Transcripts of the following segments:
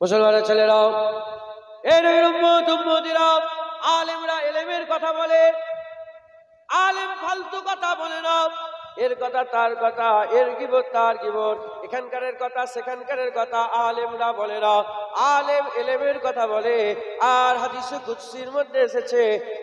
মুসলমানের ছেলেরাও, এই নবীর উম্মত উম্মতিরা, আলেমরা এলেমের কথা বলে, আলেম ফালতু কথা বলে না। এর কথা তার কথা, এর গিবত তার গিবত, এখানকারের কথা সেখানকারের কথা আলেমরা বলে না। আলেম এলেমের কথা বলে। আর হাদিসে কুদসির মধ্যে এসেছে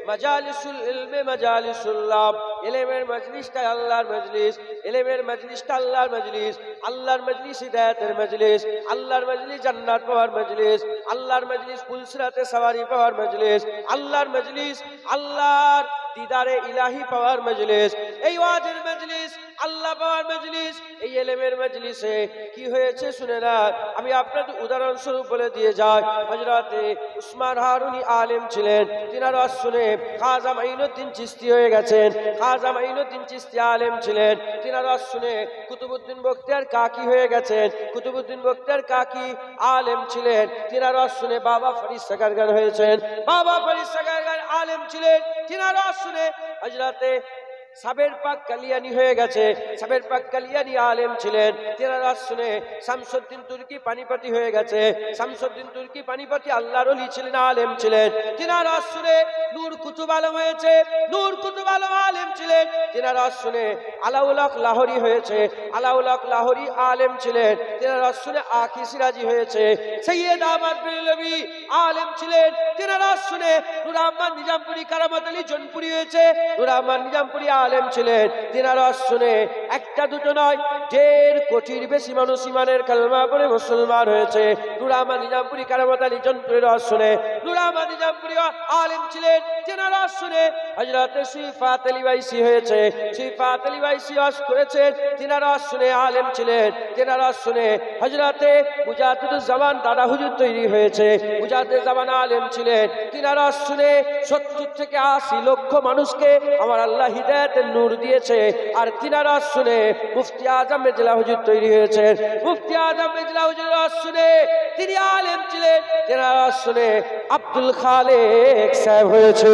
মাজালিসুল ইলমে মাজালিসুল্লাহ, এলেমের মজলিসটা আল্লাহর মজলিস, এলেমের মজলিসটা আল্লাহর মজলিস, আল্লাহর মজলিস হিদায়াতের মজলিস, আল্লাহর মজলিস জান্নাত পাওয়ার মজলিস, আল্লাহর মজলিস পুলসিরাতে সওয়ারি পাওয়ার মজলিস, আল্লাহর মজলিস আল্লাহর দিদারে ইলাহি পাওয়ার মজলিস, এই ওয়াজের মজলিস আল্লাহ পাওয়ার মজলিস। এই এলেমের মজলিসে কি হয়েছে শুনে না, আমি আপনাদের উদাহরণ স্বরূপ বলে দিয়ে যাই। হযরতে উসমান হারুনি আলেম ছিলেন, তিনার ওয়াজ শুনে খাজা মাইনুদ্দিন চিশতি হয়ে গেছেন। খাজা মাইনুদ্দিন চিশতি আলেম ছিলেন, তিনার ওয়াজ শুনে কুতুবউদ্দিন বখতিয়ার কাকি হয়ে গেছেন। কুতুবউদ্দিন বখতিয়ার কাকি আলেম ছিলেন, তিনার ওয়াজ শুনে বাবা ফরিদ সাকারগান হয়েছেন। বাবা ফরিদ সাকারগান আলেম ছিলেন, তিনার ওয়াজ শুনে হযরতে সাবের পাক কালিয়ানি হয়ে গেছে। সাবের পাক কালিয়ানি আলেম ছিলেন, তিনার ওয়াজ শুনে শামসুদ্দিন তুর্কি পানিপতি হয়ে গেছে। শামসুদ্দিন তুর্কি পানিপতি আল্লাহর ওলি ছিলেন, আলেম ছিলেন, তিনার ওয়াজ শুনে নূর কুতুব আলম হয়েছে। নূর কুতুব আলম আলেম ছিলেন, তিনার ওয়াজ শুনে আলাউল হক লাহোরি হয়েছে। আলাউল হক লাহোরি আলেম ছিলেন, তিনার ওয়াজ শুনে আখি সিরাজি হয়েছে। সৈয়দ আহমদ বেরেলভী আলেম ছিলেন, তিনার ওয়াজ শুনে নূর আহমদ নিজামপুরি কারামত আলী জনপুরি হয়েছে। নূর আহমদ নিজামপুরি আলেম ছিলেন, তিনার ওয়াজ শুনে একটা দুটো নয় 1.5 কোটির বেশি মানুষ ইমানের কালেমা পড়ে মুসলমান হয়েছে। নূর আহমদ নিজামপুরি কারামত আলী জনপুরির ওয়াজ শুনে নূর আহমদ নিজামপুরি আলেম ছিলেন, তিনার ওয়াজ শুনে হযরতে সিফাত আলী বাইসি হয়েছে। সিফাত আলী বাইসি ওয়াজ করেছেন, তিনার ওয়াজ শুনে আলেম ছিলেন, তিনার ওয়াজ শুনে হযরতে মুজাদ্দিদুজ জামান দাদা হুজুর তৈরি হয়েছে। মুজাদ্দিদুজ জামান আলেম ছিলেন, তিনার ওয়াজ শুনে 70 থেকে 80 লক্ষ মানুষকে আমার আল্লাহ হিদায়াতের নূর দিয়েছে। আর তিনার ওয়াজ শুনে মুফতি আজম মেজলা হুজুর তৈরি হয়েছে। মুফতি আজম মেজলা হুজুরের ওয়াজ শুনে তিনি আলেম ছিলেন, তিনার ওয়াজ শুনে আব্দুল খালেক সাহেব হয়েছে।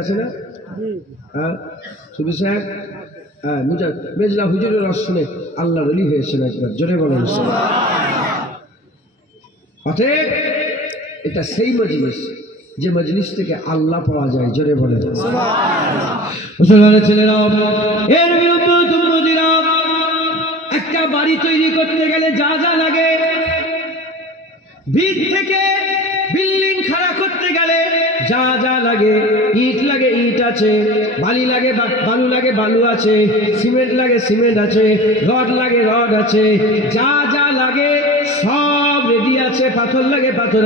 আছে না? সুবি সাহেব মেজলা হুজুরের ওয়াজ শুনে আল্লাহর ওলি হয়েছেন। একবার জোরে বলেন অতএব এটা সেই মজলিস যে মজলিস থেকে আল্লাহ পাওয়া যায়। জোরে বলেন মুসলমানের ছেলেরা, এর একটা বাড়ি তৈরি করতে গেলে যা যা লাগে, ভিত থেকে বিল্ডিং খাড়া করতে গেলে যা যা লাগে, ইট লাগে ইট আছে, বালি লাগে বালু লাগে বালু আছে, সিমেন্ট লাগে সিমেন্ট আছে, রড লাগে রড আছে, যা যা লাগে সব রেডি আছে। পাথর লাগে পাথর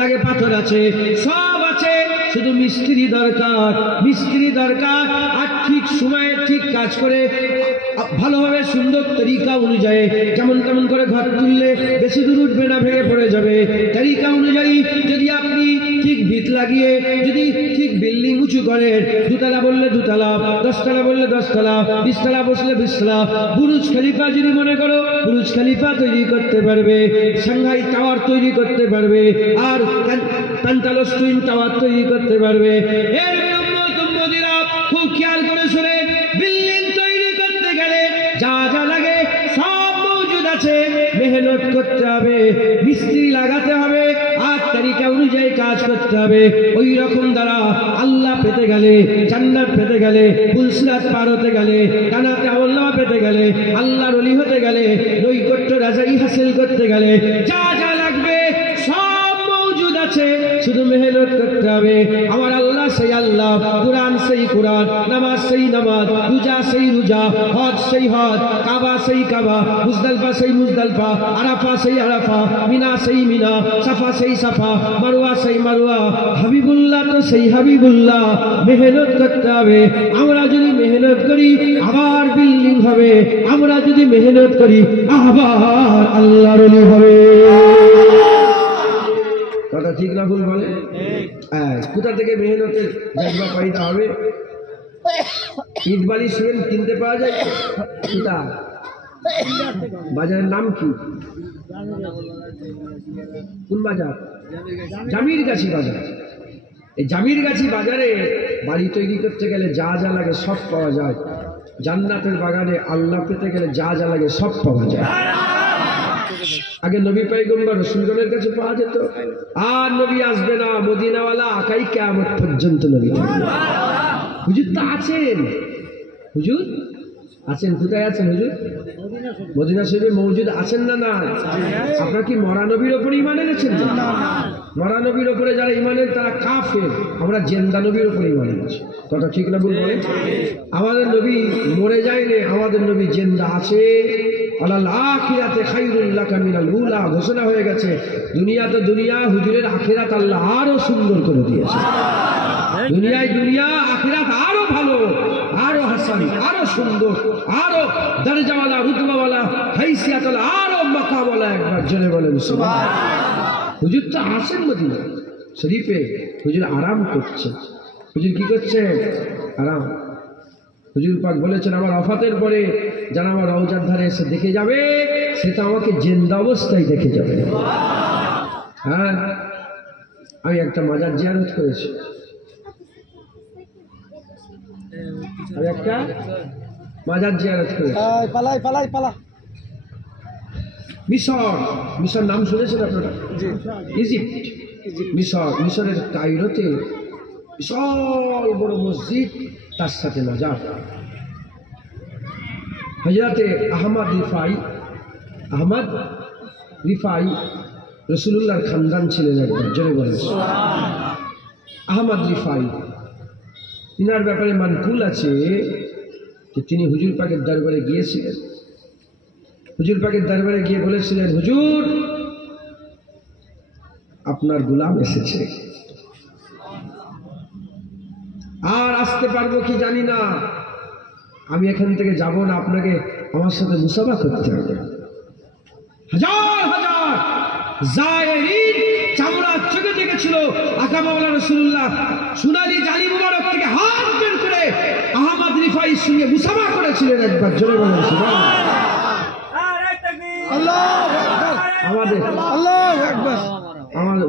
লাগে পাথর আছে, সব আছে। শুধু মিস্ত্রি দরকার, মিস্ত্রি দরকার। আর ঠিক সময়ে ঠিক কাজ করে ভালোভাবে সুন্দর তরিকা অনুযায়ী, যেমন তেমন করে ঘর তুললে বেশি দূর উঠবে না, ভেঙে পড়ে যাবে। তরিকা অনুযায়ী যদি আপনি ঠিক ভিত লাগিয়ে যদি ঠিক বিল্ডিং উঁচু করেন, 2 তলা বললে 2 তলা, 10 তলা বললে 10 তলা, 20 তলা বসলে 20 তলা, বুরুজ খলিফা যদি মনে করো বুরুজ খলিফা তৈরি করতে পারবে, সাংহাই টাওয়ার তৈরি করতে পারবে, আর প্যান্টালস টুইন টাওয়ার তৈরি করতে পারবে। এর খুব খেয়াল করে শোনেন, বিল্ডিং তৈরি করতে গেলে যা যা লাগে সব মজুদ আছে। মেহনত করতে হবে, মিস্ত্রি লাগাতে হবে, আর তরিকা অনুযায়ী কাজ করতে হবে। ওই রকম দ্বারা আল্লাহ পেতে গেলে, জান্নাত পেতে গেলে, পুলসিরাত পার হতে গেলে, জান্নাতে আল্লাহ পেতে গেলে, আল্লাহর ওলি হতে গেলে, নৈকট্য রাজাই হাসিল করতে গেলে যা যা লাগবে সব মজুদ আছে। শুধু মেহনত করতে হবে। আমার আল্লাহ সেই আল্লাহ, কুরআন সেই কুরআন, নামাজ সেই নামাজ, রোজা সেই রোজা, হজ সেই হজ, কাবা সেই কাবা, মুজদালিফা সেই মুজদালিফা, আরাফা সেই আরাফা, মিনা সেই মিনা, সাফা সেই সাফা, মারওয়া সেই মারওয়া। হাবিবুল্লাহ তো সেই হাবিবুল্লাহ। মেহনত করতে হবে। আমরা যদি মেহনত করি আবার বিল্ডিং হবে, আমরা যদি মেহনত করি আবার আল্লাহর ওলি হবে। কথা ঠিক না ভুল বলে? কোথা থেকে মেহনতের জাজবা পাইতে হবে? ইট বালি সিমেন্ট কিনতে পাওয়া যায় কোথা? বাজারের নাম কি? কোন বাজার? জামির গাছি বাজার। এই জামিরগাছি বাজারে বাড়ি তৈরি করতে গেলে যা যা লাগে সব পাওয়া যায়, জান্নাতের বাগানে আল্লাহ পেতে গেলে যা যা লাগে সব পাওয়া যায়। আগে নবী পয়গম্বর রাসূলগণের কাছে পাওয়া যেত, আর নবী আসবে না, মদিনাওয়ালা আকাই কিয়ামত পর্যন্ত নবী থাকবে। হুজুর তো আছেন, হুজুর আছেন, কোথায় আছেন হুজুর? মদিনা শরীফে মওজুদ আছেন না? না। আপনারা কি মরা নবীর ওপর ঈমান এনেছেন? মরা নবীর ওপরে যারা ঈমান এনেন তারা কাফের, আমরা জিন্দা নবীর ওপর ঈমান এনেছি। কথা ঠিক না ভুল বলেন? আমাদের নবী মরে যায়নি, আমাদের নবী জিন্দা আছে। আলাল আখিরাতে খায়রুল লাকা মিনাল উলা ঘোষণা হয়ে গেছে। দুনিয়া তো দুনিয়া, হুজুরের আখিরাত আল্লাহ আরো সুন্দর করে দিয়েছে। দুনিয়ায় দুনিয়া, আখিরাত আরো ভালো, আরো হাসান, আরো সুন্দর, আরো দরজাওয়ালা, রুতবাওয়ালা, হাইসিয়াতওয়ালা, আরো মাকামওয়ালা। একবার জোরে বলেন সুবহানাল্লাহ। হুজুর তো আসেন মদিনা শরীফে, হুজুর আরাম করছে। হুজুর কি করছে? আরাম। হুজুর পাক বলেছেন, আমার ওফাতের পরে যারা আমার রওজার ধারে এসে দেখে যাবে, সে তো আমাকে জিন্দা অবস্থায় দেখে যাবে। হ্যাঁ, আমি একটা মাজার জিয়ারত করেছি, আমি একটা মাজার জিয়ারত করেছি। মিশর নাম শুনেছেন আপনারা? ইজিপ্ট, মিশরের কায়রোতে বিশাল বড় মসজিদ, তার সাথে মাজার। হযরতে আহমদ রিফাই রাসূলুল্লাহর খানদান ছিলেন। একবার জোরে বলেন আহমদ রিফাই। তিনার ব্যাপারে মানকুল আছে যে তিনি হুজুর পাকের দরবারে গিয়েছিলেন। হুজুর পাকের দরবারে গিয়ে বলেছিলেন, হুজুর আপনার গোলাম এসেছে, আর আসতে পারবো কি জানি না, আমি এখান থেকে যাব না, আপনাকে আমার সাথে মুসাফা করতে হবে। হাজার হাজার জায়েরিন চামড়া চোখে দেখেছিল আকা মাওলানা রাসূলুল্লাহ সোনালী জালি মুবারক থেকে হাত বের করে আহমদ রিফাইর সঙ্গে মুসাফা করেছিলেন। একবার জোরে বলেন সুবহানাল্লাহ। আমাদের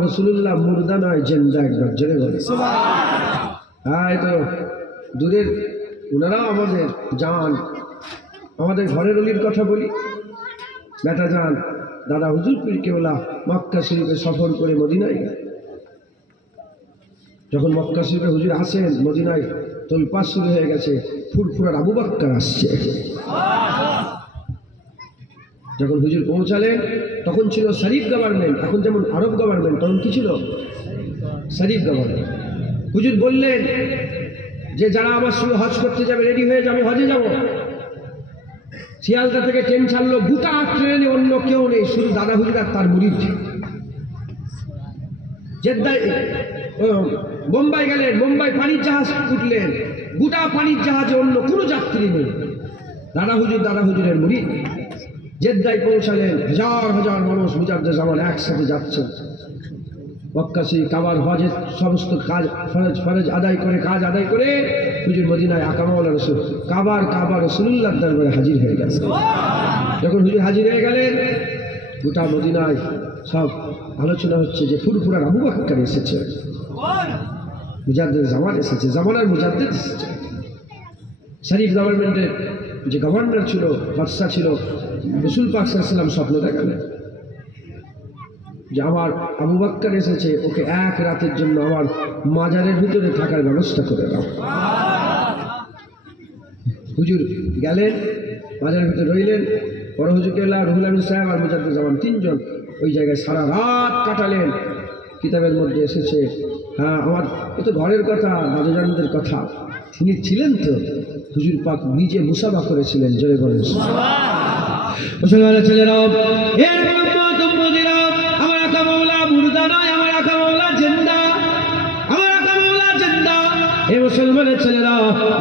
রাসূলুল্লাহ মুর্দা নয়, জিন্দা। একবার জোরে বলেন সুবহানাল্লাহ। হ্যাঁ, এই তো দূরের ওনারাও আমাদের জান। আমাদের ঘরের অলির কথা বলি, বেটা যান দাদা হুজুর পীর কেবলা মক্কা শরীফে সফর করে মদিনায় গেলেন। যখন মক্কা শরীফে হুজুর আসেন, মদিনায় তোলপাড় শুরু হয়ে গেছে, ফুরফুরার আবু বকর আসছে। যখন হুজুর পৌঁছালেন, তখন ছিল শরীফ গভর্নমেন্ট, এখন যেমন আরব গভর্নমেন্ট, তখন কি ছিল? শরীফ গভর্নমেন্ট। হুজুর বললেন যে যারা আমার সঙ্গে হজ করতে যাবে রেডি হয়ে যাবে, হজে যাব। শিয়ালদা থেকে ট্রেন ছাড়লো, গোটা ট্রেনে অন্য কেউ নেই, শুধু দাদা হুজুর আর তার মুরিদ। জেদ্দায় বোম্বাই গেলেন, বোম্বাই পানির জাহাজ উঠলেন, গোটা পানির জাহাজে অন্য কোনো যাত্রী নেই, দাদা হুজুরের মুরিদ। জেদ্দায় পৌঁছালেন, হাজার হাজার মানুষ মুজাদ্দেদ জামান একসাথে যাচ্ছে। মক্কাসি কাবার হজের সমস্ত কাজ ফরজ আদায় করে, কাজ আদায় করে হুজুর মদিনায় আকা মাওলানা রাসূল কাবার রাসূলুল্লাহর দরবারে হাজির হয়ে গেলেন। যখন হুজুর হাজির হয়ে গেলেন, গোটা মদিনায় সব আলোচনা হচ্ছে যে ফুরফুরার আবু বকর এসেছে, মুজাদ্দেদ জামান এসেছে, জামানার মুজাদ্দেদ এসেছে। শরীফ গভর্নমেন্টের যে গভর্নর ছিল, বাদশা ছিল, রাসূল পাক সাল্লাল্লাহু আলাইহি ওয়াসাল্লাম স্বপ্ন দেখালেন যে আমার আবু বকর এসেছে, ওকে এক রাতের জন্য আমার মাজারের ভিতরে থাকার ব্যবস্থা করে দাও। হুজুর গেলেন, মাজারের ভিতরে রইলেন। বড় হুজুর কেবলা রুহুল আমিন সাহেব আর মুজাদ্দেদ জামান তিনজন ওই জায়গায় সারা রাত কাটালেন। কিতাবের মধ্যে এসেছে, হ্যাঁ আমার এ তো ঘরের কথা, দাদুজানদের কথা, তিনি ছিলেন তো। হুজুর পাক নিজে মুসাফা করেছিলেন। জয় বলেন মুসলমানের ছেলেরা, মুসলমানের ছেলেরা,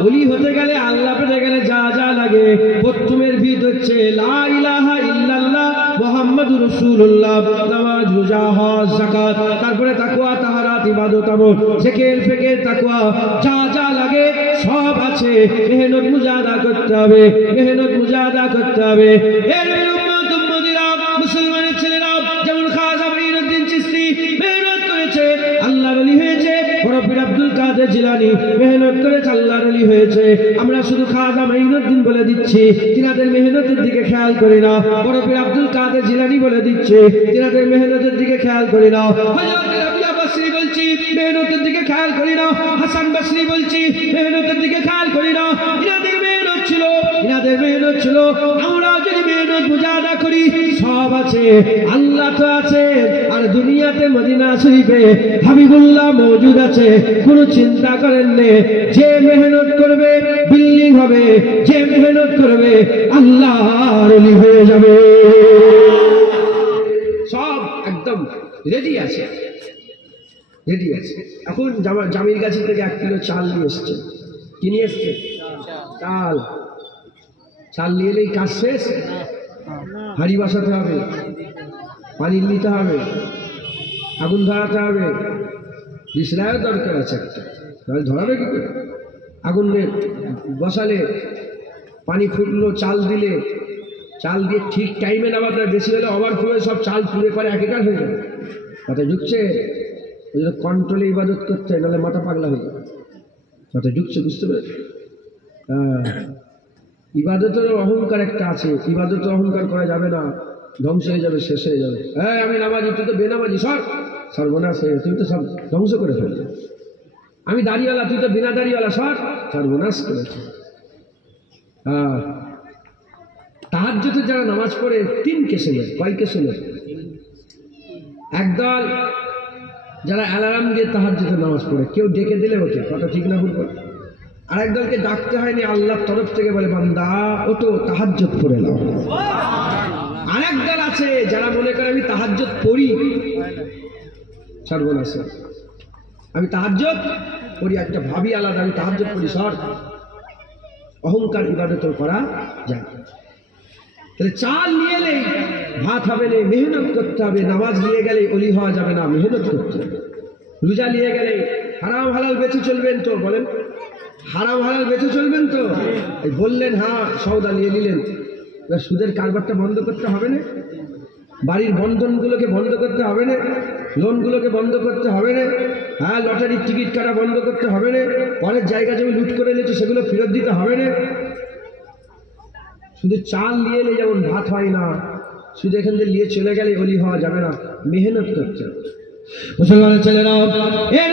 ওলি হতে গেলে, আল্লাহ পেতে গেলে যা যা লাগে, প্রথমের ভিত হচ্ছে লা ইলাহা ইল্লাল্লাহ মুহাম্মাদুর রাসূলুল্লাহ, নামাজ রোজা হজ যাকাত, তারপরে তাকওয়া তাহারাত ইবাদত আমল জিকির ফিকির তাকওয়া যা যা লাগে সব আছে। মেহনত মুজাহাদা করতে হবে, মেহনত মুজাহাদা করতে হবে। এর উম্মত উম্মতিরা, মুসলমানের ছেলেরা, যেমন খাজা মঈনুদ্দিন চিশতি মেহনত করেছে, আল্লাহর ওলি হয়েছে, বড় কাদের জিলানী মেহনত করে আল্লাহর ওলি হয়েছে। আমরা শুধু খাজা মাইনুদ্দিন বলে দিচ্ছি, তিনাদের মেহনতের দিকে খেয়াল করি না। বড় পীর আব্দুল কাদের জিলানী বলে দিচ্ছে, তিনাদের মেহনতের দিকে খেয়াল করি না। হযরত রাবিয়া বসরি বলছি, মেহনতের দিকে খেয়াল করি না। হাসান বসরি বলছি, মেহনতের দিকে খেয়াল করি না। ইনাদের মেহনত ছিল, ইনাদের মেহনত ছিল। আমরা যদি মেহনত মুজাহাদা করি, সব আছে, আল্লাহ তো আছে, আর দুনিয়াতে মদিনা শরীফে হাবিবুল্লাহ মওজুদ আছে। কোনো চিন্তা করেন না, যে মেহনত করবে বিল্ডিং হবে, যে মেহনত করবে আল্লাহর ওলি হয়ে যাবে। সব একদম রেডি আছে, রেডি আছে। এখন জামির গাছি থেকে 1 কিলো চাল নিয়ে এসছে। কি নিয়ে এসছে? চাল। চাল নিয়ে এলেই কাজ শেষ? হাঁড়ি বসাতে হবে, পানি নিতে হবে, আগুন ধরাতে হবে, বিছনায়ও দরকার আছে একটা, তাহলে ধরাবে কি করে? আগুন বসালে, পানি ফুটলো, চাল দিলে, চাল দিয়ে ঠিক টাইমে নামাতে, বেশি হলে ওভার ফুলে সব চাল ফুলে পরে একাকার হয়ে যাবে। কথা ঢুকছে? ওই জন্য কন্ট্রোলে ইবাদত করতে হয়, নাহলে মাথা পাগলা হয়ে যাবে। কথা ঢুকছে? বুঝতে পেরে? ইবাদতের অহংকার একটা আছে, ইবাদতের অহংকার করা যাবে না, ধ্বংস হয়ে যাবে, শেষ হয়ে যাবে। হ্যাঁ আমি নামাজি, তুই তো বেনামাজি, সর্বনাশ হয়ে, তুই তো সব ধ্বংস করে ফেলবে। আমি দাড়িওয়ালা, তুই তো বিনা দাড়িওয়ালা, সর্বনাশ করেছে। তাহাজ্জুদে যারা নামাজ পড়ে 3 কিসমের। কয় কিসমের? একদল যারা অ্যালার্ম দিয়ে তাহাজ্জুদের নামাজ পড়ে, কেউ ডেকে দিলে ওঠে, কথা ঠিক না ভুল করে। আরেকদলকে ডাকতে হয়নি, আল্লাহর তরফ থেকে বলে বান্দা ওঠো তাহাজ্জুদ পড়ে নাও। আরেকদল আছে যারা মনে করে আমি তাহাজ্জুদ পড়ি, সর্বনাশ। আমি তাহাজ্জুদ পড়ি, একটা ভাবি আলাদা, আমি তাহাজ্জুদ পড়ি, অহংকার ইবাদত করা যায়। তাহলে চাল নিয়ে এলেই ভাত হবে না, মেহনত করতে হবে। নামাজ নিয়ে গেলে ওলি হওয়া যাবে না, মেহনত করতে হবে। রোজা নিয়ে গেলে হারাম হালাল বেঁচে চলবেন তো? বলেন, হারাম হালাল বেঁচে চলবেন তো? বললেন হ্যাঁ, সওদা নিয়ে নিলেন, সুদের কারবারটা বন্ধ করতে হবে না? বাড়ির বন্ধনগুলোকে বন্ধ করতে হবে না? লোনগুলোকে বন্ধ করতে হবে না? হ্যাঁ, লটারির টিকিট কাটা বন্ধ করতে হবে না? পরের জায়গা জমি লুট করে নিয়েছে সেগুলো ফেরত দিতে হবে না? শুধু চাল নিয়ে এলে যেমন ভাত হয় না, শুধু এখান থেকে নিয়ে চলে গেলে ওলি হওয়া যাবে না, মেহনত করতে হবে। মুসলমানের ছেলেরা, এর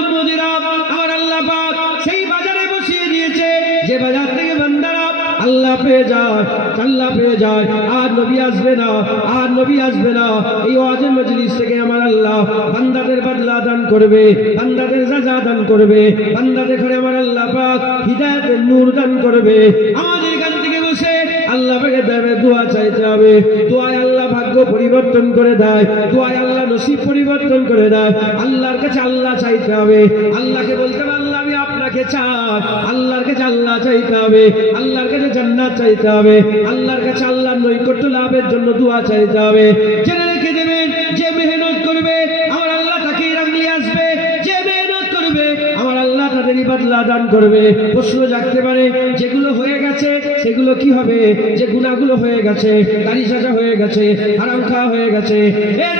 উম্মতিরা, আমার আল্লাহ পাক সেই বাজারে বসিয়ে দিয়েছে যে বাজার থেকে বান্দারা আল্লাহ পেয়ে যায়, আল্লাহ পেয়ে যায়। আর নবী আসবে না, আর নবী আসবে না। এই ওয়াজের মজলিস থেকে আমার আল্লাহ বান্দাদের বদলা দান করবে, বান্দাদের সাজা দান করবে, বান্দাদের ঘরে আমার আল্লাহ পাক হিদায়াতের নূর দান করবে। আমাদের এখান থেকে বসে আল্লাহ পাকে দেবে দোয়া চাইতে হবে। দোয়ায় আল্লাহ ভাগ্য পরিবর্তন করে দেয়, দোয়ায় আল্লাহ নসিব পরিবর্তন করে দেয়। আল্লাহর কাছে আল্লাহ চাইতে হবে, আল্লাহকে বলতে হবে আল্লাহ আমি আপনাকে চাই। আল্লাহর কাছে আল্লাহ চাইতে হবে, আল্লাহর কাছে জান্নাত চাইতে হবে, আল্লাহর কাছে আল্লাহর নৈকট্য লাভের জন্য দোয়া চাইতে হবে। জেনে রেখে দেবেন, যে মেহনত করবে আমার আল্লাহ তাকে নিয়ে আসবে, যে মেহনত করবে আমার আল্লাহ তাদেরই বদলা দান করবে। প্রশ্ন জাগতে পারে, যেগুলো হয়ে গেছে সেগুলো কি হবে? যে গুনাহগুলো হয়ে গেছে, দাড়ি সাজা হয়ে গেছে, হারাম খাওয়া হয়ে গেছে, এর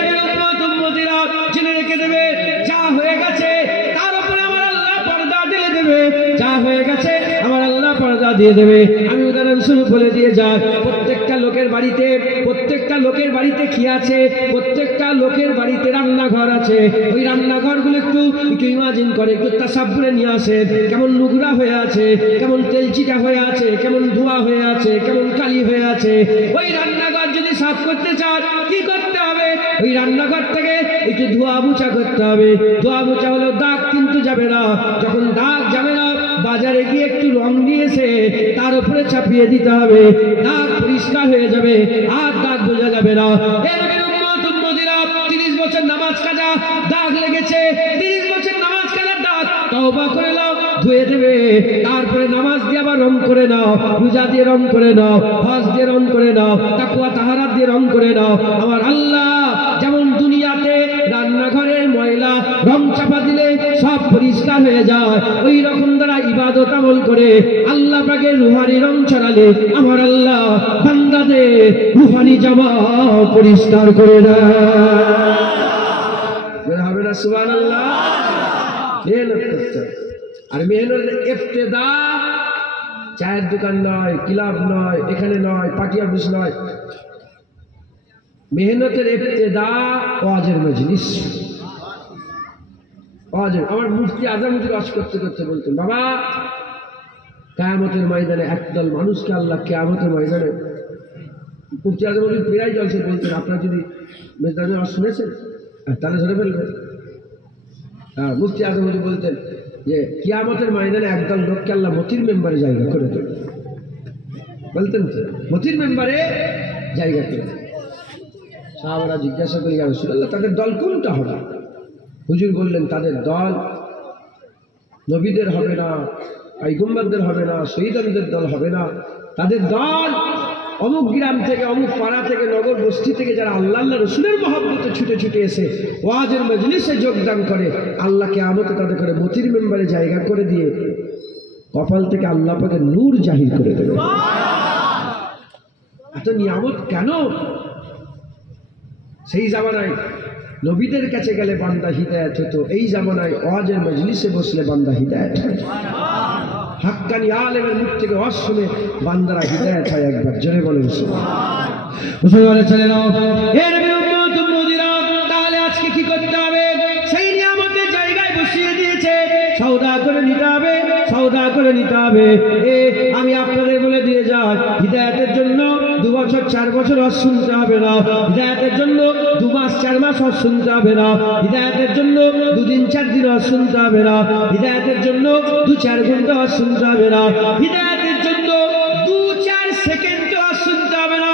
উম্মতিরা জেনে রেখে দেবে, যা হয়ে গেছে তার উপরে আমার আল্লাহ পর্দা দিয়ে দেবে, যা হয়ে গেছে আমার আল্লাহ পর্দা দিয়ে দেবে। আমি উদাহরণস্বরূপ বলে দিয়ে যাই, প্রত্যেকটা লোকের বাড়িতে কি আছে? প্রত্যেকটা লোকের বাড়িতে রান্নাঘর আছে। ওই রান্নাঘরগুলো একটু ইমাজিন করে, একটু তাসাব্বুরে নিয়ে আসে, কেমন নোংরা হয়ে আছে, কেমন তেলচিটা হয়ে আছে, কেমন ধোঁয়া হয়ে আছে, কেমন কালি হয়ে আছে। ওই রান্নাঘর যদি সাফ করতে চান কি করতে হবে? ওই রান্নাঘর থেকে একটু ধোয়া মোছা করতে হবে। ধোয়া মোছা হলো দাগ কিন্তু যাবে না। যখন দাগ যাবে না, বাজারে গিয়ে একটু রং নিয়েছে তার উপরে চাপিয়ে দিতে হবে, দাগ পরিষ্কার হয়ে যাবে, আর দাগ বোঝা যাবে না। এর উম্মতিরা 30 বছর নামাজ কাজা, দাগ লেগেছে, 30 বছর নামাজ কাজার দাগ তওবা করে নাও, ধুয়ে দেবে। তারপরে নামাজ দিয়ে আবার রং করে নাও, রোজা দিয়ে রং করে নাও, হজ দিয়ে রং করে নাও, তাকওয়া তাহারাত দিয়ে রং করে নাও। আমার আল্লাহ যেমন দুনিয়াতে রান্নাঘরের ময়লা রং চাপা দিলে সব পরিষ্কার হয়ে যায়, ওই রকম দ্বারা ইবাদত আমল করে আল্লাহ পাকের রুহানি রং ছড়ালে আমার আল্লাহ বান্দাদের রুহানি জামা পরিষ্কার করে দেয়। হবে না সুবহানাল্লাহ? মেহনত করতে হবে। আর মেহনতের ইবতিদা চায়ের দোকান নয়, ক্লাব নয়, এখানে নয়, পার্টি অফিস নয়। মেহনতের ইবতিদা ওয়াজের মজলিস। ওয়াজের আমার মুফতি আজমুদ্দিন ওয়াজ করতে করতে বলতেন, বাবা কিয়ামতের ময়দানে একদল মানুষকে আল্লাহ কিয়ামতের ময়দানে, মুফতি আজমুদ্দিন প্রায় জলসে বলতেন, আপনারা যদি মেজদানে ওয়াজ শুনেছেন তাহলে ধরে ফেলবেন। হ্যাঁ, মুফতি আজমুদ্দিন বলতেন যে কিয়ামতের ময়দানে একদল লোককে আল্লাহ মতির মেম্বারে জায়গা করে দেবে। বলতেন তো মতির মেম্বারে জায়গা করে দেবে। সাহাবারা জিজ্ঞাসা করি, ইয়া রাসূলুল্লাহ তাদের দল কোনটা হবে? হুজুর বললেন তাদের দল নবীদের হবে না, পয়গম্বরদের হবে না, শহীদদের দল হবে না। তাদের দল অমুক গ্রাম থেকে, অমুক পাড়া থেকে, নগর বস্তি থেকে যারা আল্লাহ আল্লাহ রসুলের মহব্বতে ছুটে ছুটে এসে ওয়াজের মজলিসে যোগদান করে, আল্লাহ কিয়ামতে তাদের করে মতির মেম্বারে জায়গা করে দিয়ে কপাল থেকে আল্লাহ পাকের নূর জাহির করে দেবে। এত নিয়ামত কেন? সেই জামানায় নবীদের কাছে গেলে বান্দা হিদায়াত হতো, এই জামানায় ওয়াজের মজলিসে বসলে বান্দা হিদায়াত হয়। হাক্কানি আলেমের মুখ থেকে ওয়াজ শুনে বান্দারা হিদায়াত হয়। একবার জোরে বলেন তাহলে আজকে কি করতে হবে? সেই নিয়ামতের জায়গায় বসিয়ে দিয়েছে, সওদা করে নিতে হবে, সওদা করে নিতে হবে। আমি আপনাদের বলে দিয়ে যাই, হিদায়াতের জন্য 2 বছর 4 বছর ওয়াজ শুনতে হবে না, হিদায়াতের জন্য 2 মাস 4 মাস ওয়াজ শুনতে হবে না, হিদায়াতের জন্য 2 দিন 4 দিন ওয়াজ শুনতে হবে না, হিদায়াতের জন্য 2-4 ঘন্টা ওয়াজ শুনতে হবে না, হিদায়াতের জন্য 2-4 সেকেন্ড ওয়াজ শুনতে হবে না।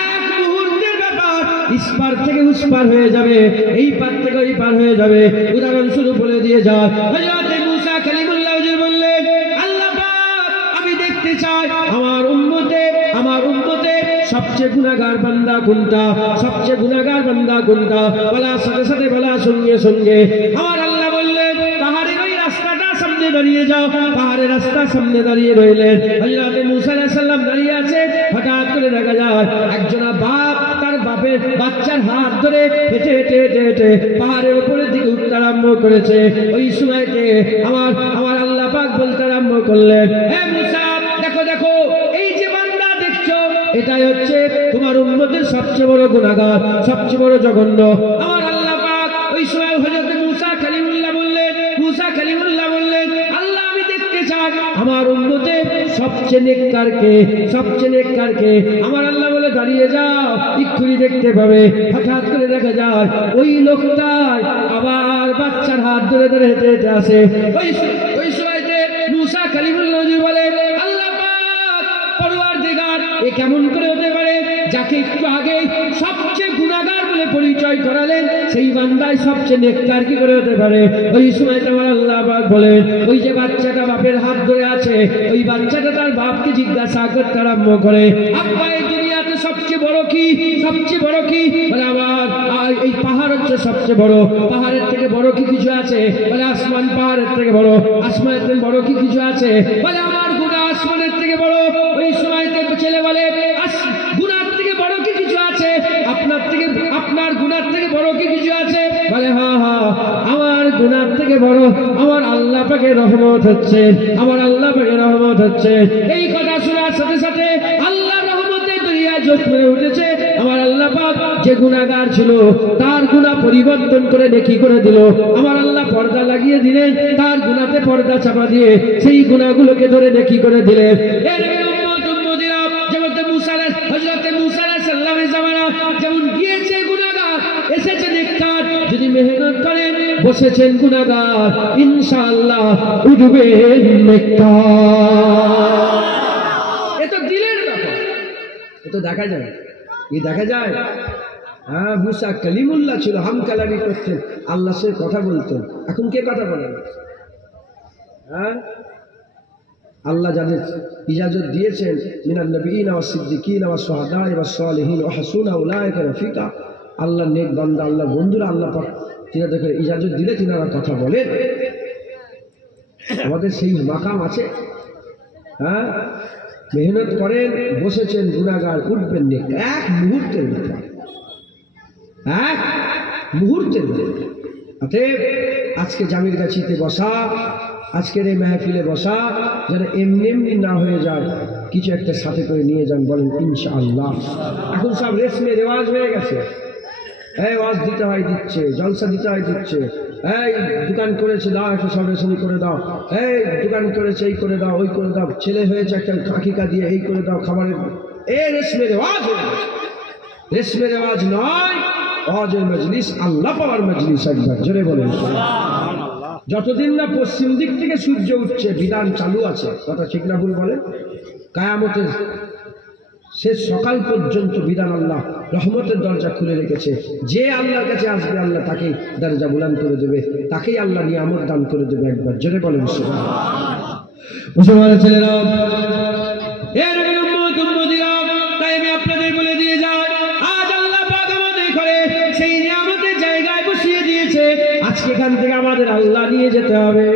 এক মুহূর্তের ব্যাপার, ইসপার থেকে উসপার হয়ে যাবে, এই পার থেকে ওই পার হয়ে যাবে। উদাহরণস্বরূপ বলে দিয়ে যায়, হযরত মুসা কালিমুল্লাহ হুজুর বললেন, আল্লাহ পাক আমি দেখতে চাই আমার উম্মতে সবচেয়ে গুনাহগার বান্দা কোনটা, সবচেয়ে গুনাহগার বান্দা কোনটা? বলার সাথে সাথে বলা সঙ্গে সঙ্গে আমার আল্লাহ বললেন, পাহাড়ের ওই রাস্তাটা সামনে দাঁড়িয়ে যাও। পাহাড়ের রাস্তা সামনে দাঁড়িয়ে রইলেন। হযরত মুসা আলাইহিস সালাম দাঁড়িয়ে আছে। হঠাৎ করে দেখা যায় একজনা বাপ তার বাপের বাচ্চার হাত ধরে হেঁটে হেঁটে হেঁটে হেঁটে পাহাড়ের উপরের দিকে উঠতে আরম্ভ করেছে। ওই সময়তে আমার আল্লাহ পাক বলতে আরম্ভ করলেন, হে মুসা দেখো দেখো, এই যে বান্দা দেখছো এটাই হচ্ছে তোমার উম্মতের সবচেয়ে বড় গুনাহগার, সবচেয়ে বড় জঘন্য। আমার আল্লাহ পাক ওই সময় হযরত মুসা কালিমুল্লাহ বললেন, আল্লাহ আমি দেখতে চাই আমার উম্মতের সবচেয়ে নেককার কে, সবচেয়ে নেককার কে? আমার আল্লাহ বলে দাঁড়িয়ে যাও, এক্ষুনি দেখতে পাবে। হঠাৎ করে দেখা যায় ওই লোকটাই আবার বাচ্চার হাত ধরে ধরে হেঁটে হেঁটে আসে। ওই সময়তে মুসা কালিমুল্লাহ বলে, আল্লাহ পাক পরওয়ারদিগার এ কেমন করে হতে পারে? যাকে একটু আগে সবচেয়ে গুনাহগার বলে পরিচয় করালেন, সেই বান্দাই সবচেয়ে নেককার কি করে হতে পারে? ওই সময় তোমার আল্লাহ পাক বলেন, ওই যে বাচ্চাটা বাপের হাত ধরে আছে, ওই বাচ্চাটা তার বাপকে জিজ্ঞাসা করতে আরম্ভ করে, আব্বা এই দুনিয়াতে সবচেয়ে বড় কি, সবচেয়ে বড় কি? বলে আমার এই পাহাড় হচ্ছে সবচেয়ে বড়। পাহাড়ের থেকে বড় কি কিছু আছে? বলে আসমান পাহাড়ের থেকে বড়। আসমানের থেকে বড় কি কিছু আছে? বলে আমার গুনাহ আসমানের থেকে বড়। ওই সময়তে ছেলে বলে, গুনার থেকে বড় কি কিছু আছে? আপনার গুনার থেকে বড় কি কিছু আছে? বলে হ্যাঁ হ্যাঁ, আমার গুনার থেকে বড় আমার আল্লাহ পাকের রহমত হচ্ছে, আমার আল্লাহ পাকের রহমত হচ্ছে। এই কথা শোনার সাথে সাথে আল্লাহ রহমতে দুনিয়ায় জোশ মেরে উঠেছে। আমার আল্লাহ পাক যে গুনাহগার ছিল তার গুনাহ পরিবর্তন করে নেকি করে দিল। আমার আল্লাহ পর্দা লাগিয়ে দিলেন, তার গুনাহতে পর্দা চাপা দিয়ে সেই গুনাহগুলোকে ধরে নেকি করে দিলেন। হযরত মুসা আলাইহিস সালামের জামানা যেমন গিয়েছে গুনাহগার, এসেছে নেককার। যদি মেহনত করেন, বসেছেন গুনাহগার, ইনশাআল্লাহ উঠবে নেককার। এ তো দিলের ব্যাপার, এ তো দেখা যায়, এই দেখা যায়। হ্যাঁ, মুসা কালিমুল্লাহ ছিল, হাম কালামি করতেন, আল্লাহর সাথে কথা বলতেন। এখন কে কথা বলেন? হ্যাঁ, আল্লাহ যাদের ইজাজত দিয়েছেন, মিনান নবিয়িনা ওয়াস সিদ্দিকিনা ওয়াস শুহাদা ওয়াস সালিহিন ওয়া হাসুনা উলাইকা রাফিকা, আল্লাহ নেক বান্দা, আল্লাহ বন্ধুরা, আল্লাহ পাক তিনাদের ইজাজত দিলে তিনারা কথা বলেন। আমাদের সেই মাকাম আছে। হ্যাঁ, মেহনত করেন, বসেছেন গুনাহগার, উঠবেন নেক। এক মুহূর্তের ব্যাপার, এক মুহূর্তের ব্যাপার। অতএব আজকে জামির গাছিতে বসা, আজকের এই মেহফিলে বসা যেন এমনি এমনি না হয়ে যায়, কিছু একটা সাথে করে নিয়ে যান, বলেন ইনশাআল্লাহ। এখন সব রেশমে রেওয়াজ হয়ে গেছে, এই ওয়াজ দিতে হয় দিচ্ছে, জলসা দিতে হয় দিচ্ছে, এই দোকান করেছে দাও একটু সব রেশমি করে দাও, এই দোকান করেছে এই করে দাও ওই করে দাও, ছেলে হয়েছে একটা আকিকা দিয়ে এই করে দাও খাবারের, এই রেশমে রেওয়াজ হয়ে গেছে। রেশমে রেওয়াজ নয়, ওয়াজের মজলিস, আল্লাহ পাওয়ার মজলিস। একবার জোরে বলেন। যতদিন না পশ্চিম দিক থেকে সূর্য উঠছে বিধান চালু আছে, কথা ঠিক না ভুল বলেন? কায়ামতের শেষ সকাল পর্যন্ত বিধান আল্লাহ রহমতের দরজা খুলে রেখেছে। যে আল্লাহর কাছে আসবে আল্লাহ তাকেই দরজা বুলান করে দেবে, তাকেই আল্লাহ নিয়ামত দান করে দেবে। একবার জোরে বলেন মুসলমানের ছেলেরা, তাই আমি আপনাদের বলে দিয়ে যাই, আজ আল্লাহ পাক আমাদের ঘরে সেই নিয়ামতের জায়গায় বসিয়ে দিয়েছে। আজকে এখান থেকে আমাদের আল্লাহ নিয়ে যেতে হবে,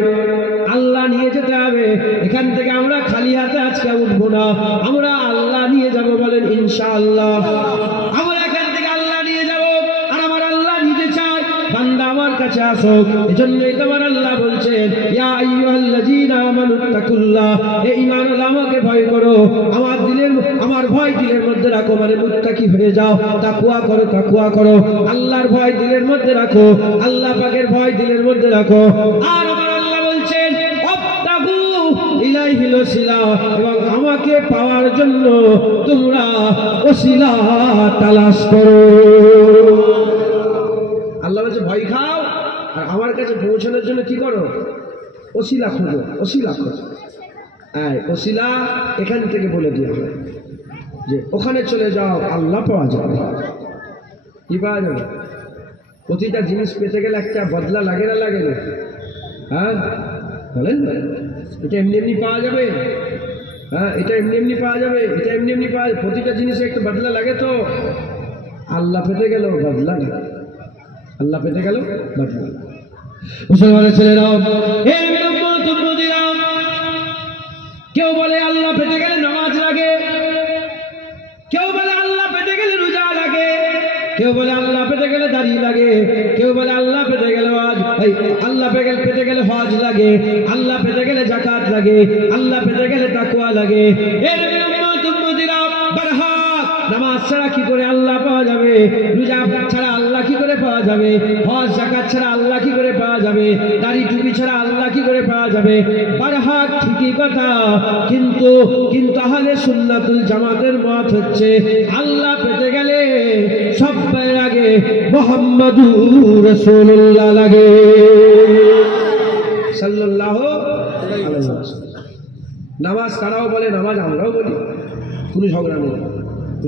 আল্লাহ নিয়ে যেতে হবে। এখান থেকে আমরা খালি হাতে আজকে উঠবো না, আমরা আল্লাহ নিয়ে যাব, বলেন ইনশাআল্লাহ। আমরা এখান থেকে আল্লাহ নিয়ে যাব, আর আমার আল্লাহ নিতে চায় বান্দা আমার কাছে আসো। এজন্যই তোমার আল্লাহ বলছেন, ইয়া আইয়ুহাল্লাযীনা আমানুত্তাকুল্লাহ, হে ঈমানওয়ালা আমাকে ভয় করো, আমার ভয় দিলের মধ্যে রাখো, মানে মুত্তাকি হয়ে যাও, তাকওয়া করো, তাকওয়া করো, আল্লাহর ভয় দিলের মধ্যে রাখো, আল্লাহ পাকের ভয় দিলের মধ্যে রাখো। আর আমার আল্লাহ বলছেন, ওয়াবতাগু ইলাইহিল ওসিলা, এবং আমাকে পাওয়ার জন্য তোমরা ওসিলা তালাশ করো। আল্লাহ বলছে ভয় খাও, আর আমার কাছে পৌঁছানোর জন্য কি করো? ওসিলা খোঁজো, ওসিলা খোঁজো। ওসিলা এখান থেকে বলে দেওয়া হয় যে ওখানে চলে যাও, আল্লাহ পাওয়া যাবে। কি পাওয়া যাবে? প্রতিটা জিনিস পেতে গেলে একটা বদলা লাগে না, লাগে না? হ্যাঁ বলেন, এটা এমনি এমনি পাওয়া যাবে? হ্যাঁ, এটা এমনি এমনি পাওয়া যাবে? এটা এমনি এমনি পাওয়া যাবে? প্রতিটা জিনিসে একটা বদলা লাগে তো। আল্লাহ পেতে গেল বদলা না, আল্লাহ পেতে গেল বদলা। মুসলমানের ছেলেরাও, কেউ বলে আল্লাহ পেতে গেলে নামাজ লাগে, কেউ বলে আল্লাহ পেতে গেলে রোজা লাগে, কেউ বলে আল্লাহ পেতে গেলে দাড়ি লাগে, কেউ বলে আল্লাহ পেতে গেলে আল্লাহ পেতে গেলে হজ লাগে, আল্লাহ পেতে গেলে যাকাত লাগে, আল্লাহ পেতে গেলে তাকওয়া লাগে। নামাজ ছাড়া কি করে আল্লাহ পাওয়া যাবে? রোজা ছাড়া আল্লাহ কি করে পাওয়া যাবে? হজ যাকাত ছাড়া আল্লাহ কি করে পাওয়া যাবে? দাড়ি টুপি ছাড়া আল্লাহ কি করে পাওয়া যাবে? বারহাক ঠিকই কথা, কিন্তু আহলে সুন্নাতুল জামাতের মত হচ্ছে আল্লাহ পেতে গেলে সবার আগে মুহাম্মাদুর রাসূলুল্লাহ লাগে, সাল্লাল্লাহু আলাইহি ওয়াসাল্লাম। নামাজ তারাও বলে, নামাজ আমরাও বলি, কোনো ঝগড়া নেই।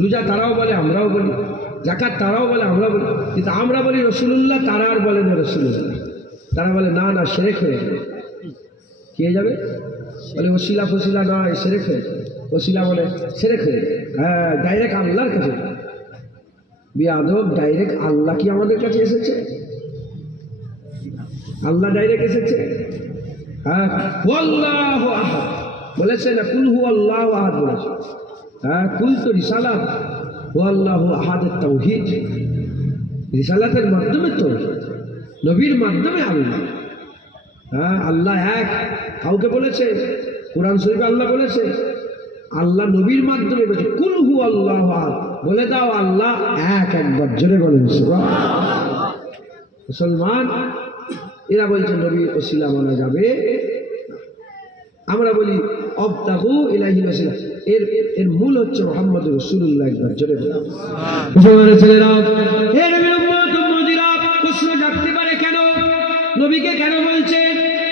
রোজা তারাও বলে, আমরাও বলি। যাকাত তারাও বলে, আমরাও বলি। কিন্তু আমরা বলি রাসূলুল্লাহ, তারা আর বলে না রাসূলুল্লাহ। তারা বলে না না, শিরক হয়ে যাবে। কি হয়ে যাবে? বলে ওসিলা ফসিলা নয়, শিরক হয়ে যাবে। ওসিলা বলে শিরক হয়ে যাবে। হ্যাঁ, ডাইরেক্ট আল্লাহর কাছে। বিয়াদব, ডাইরেক্ট আল্লাহ কি আমাদের কাছে এসেছে? আল্লাহ ডাইরেক্ট এসেছে? হ্যাঁ, আল্লাহু আহাদ বলেছে না, কুল হু আল্লাহু আহাদ বলেছে। হ্যাঁ, কুল তো রিসালাত, হু আল্লাহু আহাদের তাওহীদ। রিসালাতের মাধ্যমে তাওহীদ, নবীর মাধ্যমে আল্লাহ। হ্যাঁ, আল্লাহ এক কাউকে বলেছে? কোরআন শরীফে আল্লাহ বলেছে? আল্লাহ নবীর মাধ্যমে বলেছে, কুল হু আল্লাহু আহাদ, বলে দাও আল্লাহ এক। একবার জোরে বলেন সুবহানাল্লাহ। মুসলমান এরা বলছে নবীর ওসিলা মানা যাবে। আমরা বলি অবতাগু ইলাইহিল ওসিলা, এর মূল হচ্ছে মুহাম্মদুর রাসূলুল্লাহ। একবার জোরে বলেন মুসলমানের ছেলেরা, হে নবীর উম্মত উম্মতিরা, প্রশ্ন জাগতে পারে কেন নবীকে কেন বলছে?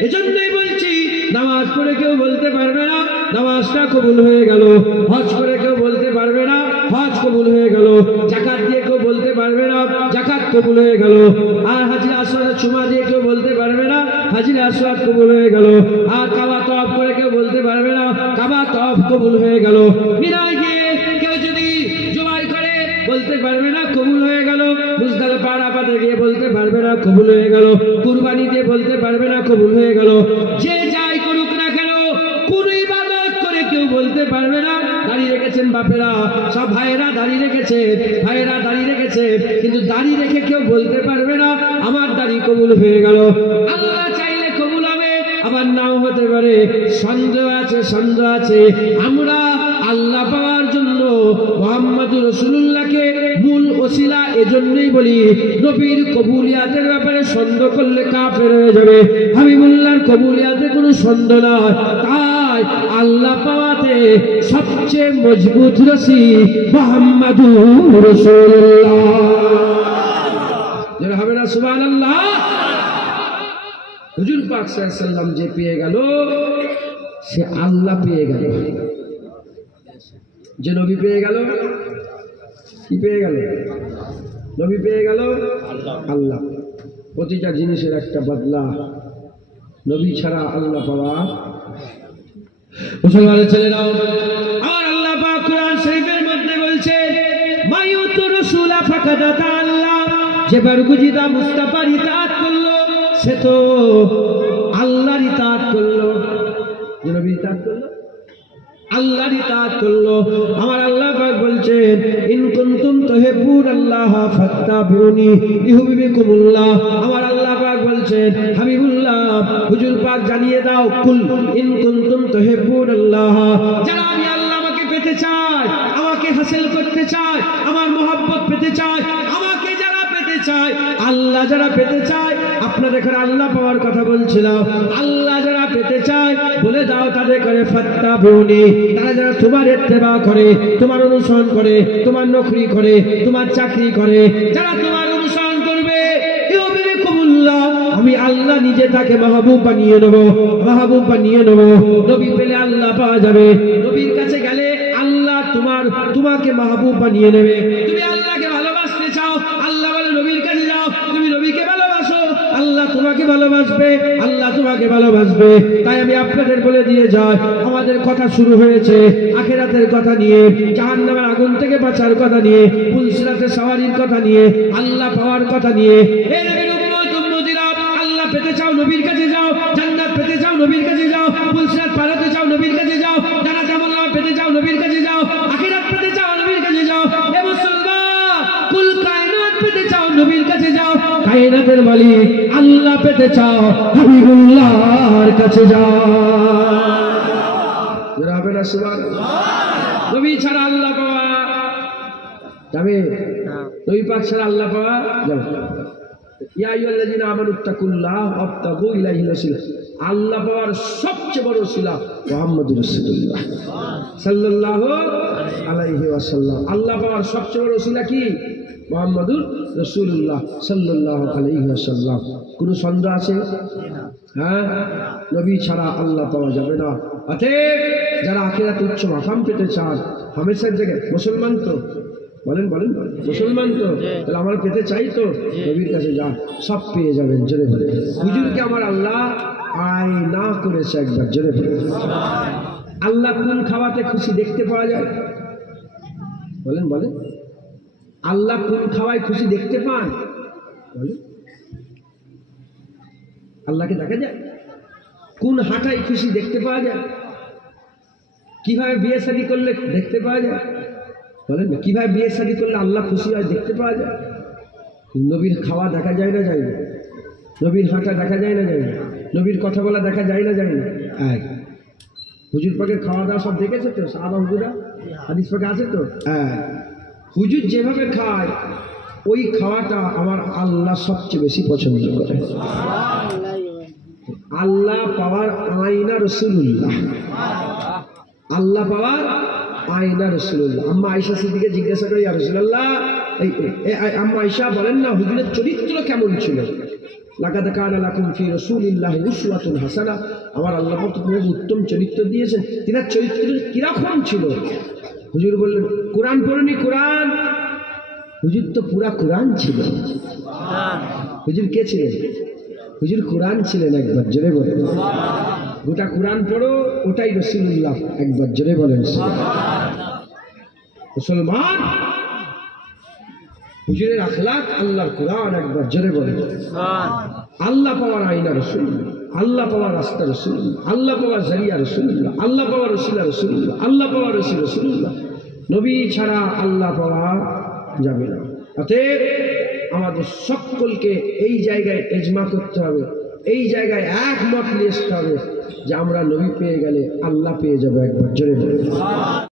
এজন্যই বলছি, নামাজ পড়ে কেউ বলতে পারবে না নামাজটা কবুল হয়ে গেল, হজ করে কেউ বলতে পারবে না হজ কবুল হয়ে গেল, যাকাত দিয়ে কেউ বলতে পারবে না যাকাত কবুল হয়ে গেল, আর হাজির আসওয়াদের চুমা দিয়ে কেউ বলতে পারবে না হাজির আসওয়াদ কবুল হয়ে গেল, আর কাবা তওয়াফ করে কেউ বলতে পারবে না কাবা তওয়াফ কবুল হয়ে গেল, মিনায় গিয়ে কেউ যদি জবাই করে বলতে পারবে না কবুল হয়ে গেল, মুজদালিফা আরাফাতে গিয়ে বলতে পারবে না কবুল হয়ে গেল, কুরবানি দিয়ে বলতে পারবে না কবুল হয়ে গেল। যে যাই করুক না কেন, কোন ইবাদত করে কেউ বলতে পারবে না দাঁড়িয়ে রেখেছেন বাপেরা, সব ভাইয়েরা দাঁড়িয়ে রেখেছে, ভাইয়েরা দাঁড়িয়ে রেখেছে, কিন্তু দাঁড়িয়ে রেখে কেউ বলতে পারবে না আমার দাড়ি কবুল হয়ে গেল। আল্লাহ চাইলে কবুল হবে, আবার নাও হতে পারে। সন্দেহ আছে, সন্দেহ আছে। আমরা আল্লাহ পাওয়ার জন্য মুহাম্মদুর রাসূলুল্লাহকে মূল ওসিলা এজন্যই বলি, নবীর কবুলিয়াতের ব্যাপারে সন্দেহ করলে কাফের হয়ে যাবে। হাবিবুল্লাহর কবুলিয়াতে কোনো সন্দেহ নয়। তাই আল্লাহ পাওয়াতে সবচেয়ে মজবুত রশি মুহাম্মদুর রাসূলুল্লাহ। যারা হবে না সুবহানাল্লাহ। হুজুর পাক সাল্লাল্লাহু আলাইহি ওয়াসাল্লাম যে পেয়ে গেল, সে আল্লাহ পেয়ে গেল। যে নবী পেয়ে গেল, কি পেয়ে গেল? নবী পেয়ে গেল আল্লাহ। প্রতিটা জিনিসের একটা বদলা। নবী ছাড়া আল্লাহ পাওয়া মুসলমানের ছেলেরাও আর আল্লাহ পাক কোরআন শরীফের মধ্যে বলছে, মায়ুতু রাসূলা ফাকাদ আল্লাহ, যে বারগুজিদা মুস্তাফার ইতাআত করলো সে তো আল্লাহর ইতাআত করলো। যে নবী ইতাআত করলো, আল্লাহর ইতাআত করলো। আমার আল্লাহ পাক বলছেন, ইন কুনতুম তুহিব্বুনাল্লাহ ফাত্তাবিউনি ইউহিব্বুকুমুল্লাহ। আমার আল্লাহ পাক বলছেন, হাবিবুল্লাহ হুজুর পাক জানিয়ে দাও, কুল ইন কুনতুম তুহিব্বুনাল্লাহ, যারা আমি আল্লাহ আমাকে পেতে চায়, আমাকে হাসিল করতে চায়, আমার মহব্বত পেতে চায়, আমাকে যারা পেতে চায়, আল্লাহ যারা পেতে চায়, আপনাদের এখানে আল্লাহ পাওয়ার কথা বলছিলাম, আল্লাহ যারা পেতে চায় বলে দাও তাদের করে ফাত্তাবিউনি, তারা যারা তোমার ইত্তেবা করে, তোমার অনুসরণ করে, তোমার নকরি করে, তোমার চাকরি করে, যারা তোমার অনুসরণ করবে, ইউহিব্বুকুমুল্লাহ, আমি আল্লাহ নিজে তাকে মাহবুব বানিয়ে নেব, মাহবুব বানিয়ে নেব। নবী পেলে আল্লাহ পাওয়া যাবে, নবীর কাছে গেলে আল্লাহ তোমাকে মাহবুব বানিয়ে নেবে। তুমি আল্লাহকে ভালোবাসতে চাও, আল্লাহ বলে নবীর কাছে যাও, তুমি নবীকে ভালোবাসো, আল্লাহ তোমাকে ভালোবাসবে, আল্লাহ তোমাকে ভালোবাসবে। তাই আমি আপনাদের বলে দিয়ে যাই, আমাদের কথা শুরু হয়েছে আখিরাতের কথা নিয়ে, জাহান্নামের আগুন থেকে বাঁচার কথা নিয়ে, পুলসিরাতে সওয়ারির কথা নিয়ে, আল্লাহ পাওয়ার কথা নিয়ে। এই নবীর উম্মত উম্মতিরা, আল্লাহ পেতে চাও নবীর কাছে যাও, জান্নাত পেতে চাও নবীর কাছে যাও, পুলসিরাত পালাতে চাও নবীর কাছে যাও, জান্নাত পেতে চাও নবীর কাছে যাও, আখিরাত পেতে চাও নবীর কাছে যাও। এ মুসলমান, কুল কায়নাত পেতে চাও নবীর কাছে যাও, কায়নাতের মালিক আল্লাহ পেতে চাও হাবিবুল্লাহর কাছে যাও। যারা হবে না সুবহানাল্লাহ। নবী ছাড়া আল্লাহ পাওয়া যাবে, নবী পাক ছাড়া আল্লাহ পাওয়া যাবে। ইয়া আইয়ুহাল্লাযীনা আমানুত্তাকুল্লাহ ওয়াবতাগু ইলাইহিল ওয়াসিলা, আল্লাহ পাওয়ার সবচেয়ে বড় ওসিলা মুহাম্মদুর রাসূলুল্লাহ সাল্লাল্লাহু আলাইহি ওয়াসাল্লাম। আল্লাহ পাওয়ার সবচেয়ে বড় ওসিলা কি? মুহাম্মদুর রাসূলুল্লাহ সাল্লাল্লাহু আলাইহি ওয়াসাল্লাম। কোনো সন্দেহ আছে? হ্যাঁ, নবী ছাড়া আল্লাহ পাওয়া যাবে না। অতএব যারা আখিরাতে উচ্চ মাকাম পেতে চান, হামেশার জায়গায় মুসলমান তো বলেন, বলেন মুসলমান তো, তাহলে আমরা পেতে চাই তো নবীর কাছে যান, সব পেয়ে যাবেন। জোরে বলে হুজুরকে আমার আল্লাহ আয়না করেছে একবার। জোরে বলে আল্লাহ কোন খাওয়াতে খুশি দেখতে পাওয়া যায়? বলেন, বলেন আল্লাহ কোন খাওয়ায় খুশি দেখতে পান? বলেন আল্লাহকে দেখা যায়? কোন হাঁটায় খুশি দেখতে পাওয়া যায়? কিভাবে বিয়ে শাদী করলে দেখতে পাওয়া যায়? বলেন না, কিভাবে বিয়ে শাদী করলে আল্লাহ খুশি হয় দেখতে পাওয়া যায়? নবীর খাওয়া দেখা যায় না যায় না? নবীর হাঁটা দেখা যায় না যায় না? নবীর কথা বলা দেখা যায় না যায় না? এক হুজুর পাকের খাওয়া দাওয়া সব দেখেছে তো? সাহাবা হুজুরা হাদিস পাকে আছে তো? হুজুর যেভাবে খায় ওই খাওয়াটা আমার আল্লাহ সবচেয়ে বেশি পছন্দ করে। আল্লাহ পাওয়ার আয়না রাসূলুল্লাহ, আল্লাহ পাওয়ার আয়না রাসূলুল্লাহ। আম্মা আয়েশা সিদ্দিকা জিজ্ঞাসা করে, ইয়া রাসূলুল্লাহ, আম্মা আয়েশা বলেন না হুজুরের চরিত্র কেমন ছিল? লাকাদ কানা লাকুম ফি রাসূলিল্লাহি উসওয়াতুন হাসানাহ, আমার আল্লাহ পাক তোমাকে উত্তম চরিত্র দিয়েছেন। তিনার চরিত্র কিরকম ছিল? হুজুর বললেন, কোরআন পড়েনি? কোরআন? হুজুর তো পুরা কোরআন ছিল। হুজুর কে ছিলেন? হুজুর কোরআন ছিলেন। একবার জোরে বলেন গোটা কোরআন পড়ো, ওটাই রাসূলুল্লাহ। একবার জোরে বলেন মুসলমান, হুজুরের আখলাক আল্লাহর কোরআন। একবার জোরে বলেন আল্লাহ পাওয়ার আয়না রাসূলুল্লাহ। আল্লাহ পাওয়ার রাস্তা রসুল্লাহ, আল্লাহ পাওয়ার জারিয়া রসুল্লাহ, আল্লাহ পাওয়ার রসিলা রসুল্লাহ, আল্লাহ পাওয়ার রসিল রসুল্লাহ। নবী ছাড়া আল্লাহ পাওয়া যাবে না। অতএব আমাদের সকলকে এই জায়গায় এজমা করতে হবে, এই জায়গায় একমত নিয়ে আসতে হবে যে আমরা নবী পেয়ে গেলে আল্লাহ পেয়ে যাবো। একবার জোরে বলুন।